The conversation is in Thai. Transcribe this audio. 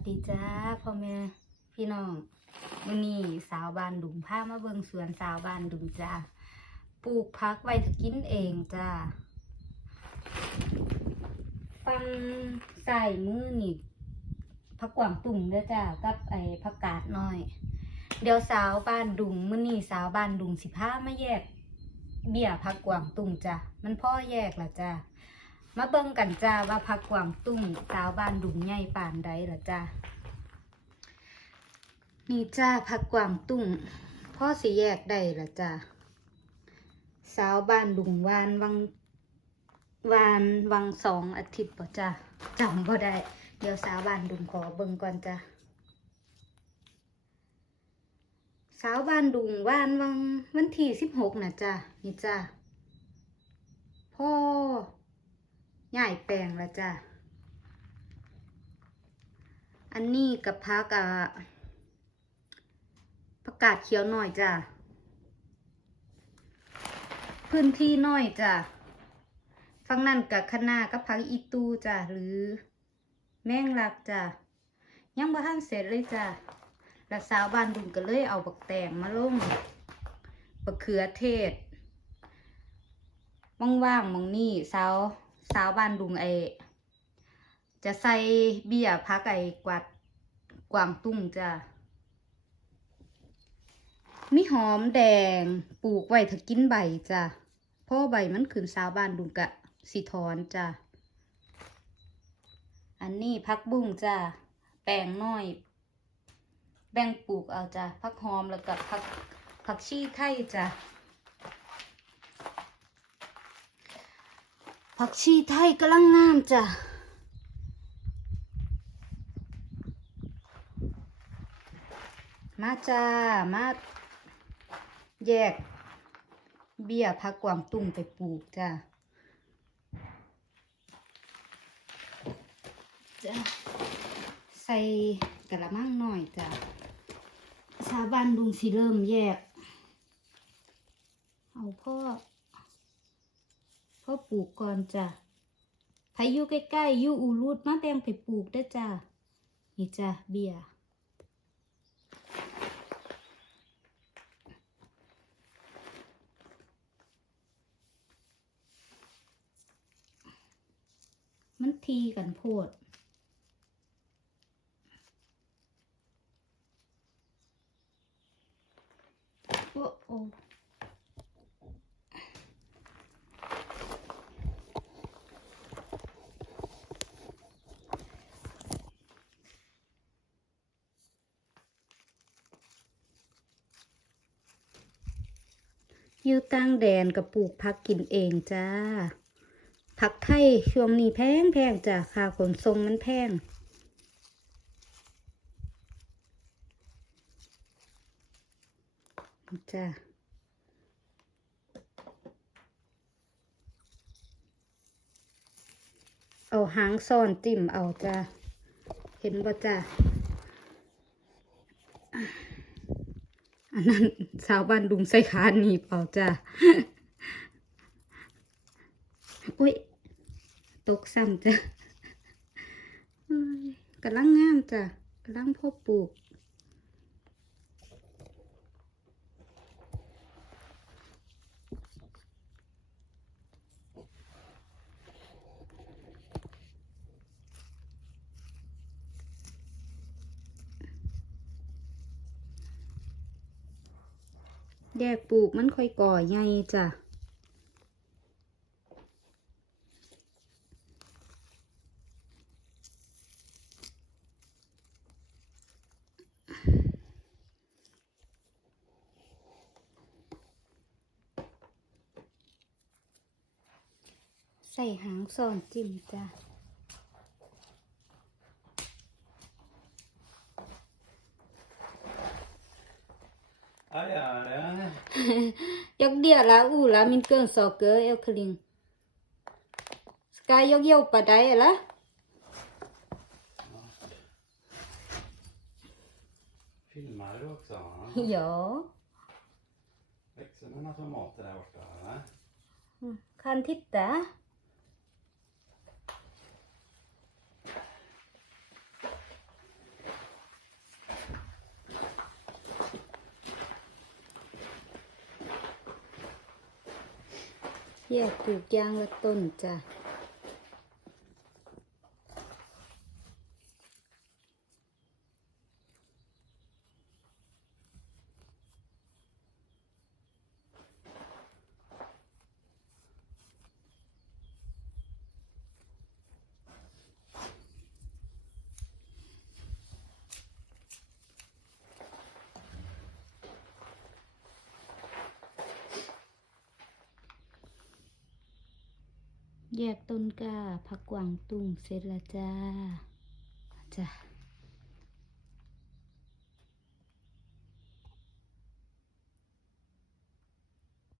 วัสดีจ้าพ่อแม่พี่น้องวันนี้สาวบ้านดุงพามาเบิงสวนสาวบ้านดุงจ้าปลูกพักไว้จะกินเองจ้าฟังใส่มือนี่ผักกวางตุ่มเด้อจ้ากับไอ้ผักกาดน้อย เดี๋ยวสาวบ้านดุงมื้อนี้สาวบ้านดุงสิพามาแยก เบี้ยผักกวางตุ่มจ้ามันพ่อแยกละจ้า มาเบิ่งกันจ้าว่าพักกวางตุ้งสาวบ้านดุงใหญ่ป่านใดล่ะจ้านี่จ้าพักกวางตุ้งพ่อสิแยกได้ล่ะจ้าสาวบ้านดุงวานวังวานวังสองอาทิตย์ป่ะจ้าจำบ่ได้ เดี๋ยวสาวบ้านดุงขอเบิ่งก่อนจ้าสาวบ้านดุงวานวังวันที่สิบหกนะจ้านี่จ้าพ่อ ใหญ่แปลงล้วจ้ะ อันนี้กับพักอะประกาศเขียวหน่อยจ้ะ พื้นที่น้อยจ้ะฟังนั่นกับคณะกับพักอีตูจ้ะ หรือแมงลักจ้ะ ยังบ่ทันเสร็จเลยจ้ะและสาวบ้านดุงก็เลยเอาบักแตงมาลงบักเขือเทศว่างๆมองนี่สาว สาวบ้านดุงไอจะใส่เบี้ยพักไอกวาดกวางตุ้งจ้ะมีหอมแดงปลูกไว้ถ้ากินใบจ้ะพราะใบมันขึ้นสาวบ้านดุงกะสีทอนจ้ะอันนี้พักบุ้งจ้ะแปลงน้อย แบ่งปลูกเอาจ้ะพักหอมแล้วก็พักผักชีไทยจ้ะ ผักชีไทยกำลังงามจ้ะมาจ้า มาแยก เบี้ยผักกวางตุ้งไปปลูกจ้ะจ้ะใส่กระมังหน่อยจ้ะชาวบ้านดุงสิเริ่มแยก เอาพ่อ พ่อปลูกก่อนจ้ะใครอยู่ใกล้ๆอยู่อูรูดมาแบ่งไปปลูกได้จ้ะนี่จ้ะเบียมันทีกันโพดโอ้โอ้ อยู่ต่างแดนกับปลูกผักกินเองจ้า ผักไทยช่วงนี้แพงแพงจ้ะค่าขนส่งมันแพงจ้าเอาหางซ่อนจิ้มเอาจ้าเห็นบ่จ้า อันนั้นสาวบ้านดุงใส่ขาหนีบเอาจ้าอุ้ย ตกซ้ำจ้ะกำลังงามจ้ะกำลังพ่อปลูก แยกปลูกมันค่อยก่อใหญ่จ้ะใส่หางซ่อนจิ้มจ้ะ Ja, det är det. Jag delar Ola min grönsaker, Elkelin. Ska jag hjälpa dig eller? Filmar du också? va? Ja, Växer det några tomater där borta? Eller? kan titta. แยกปลูกยางละต้นจ้ะ แยกต้นกล้าผักกวางตุ้งเสร็จละจ้าจ้ะ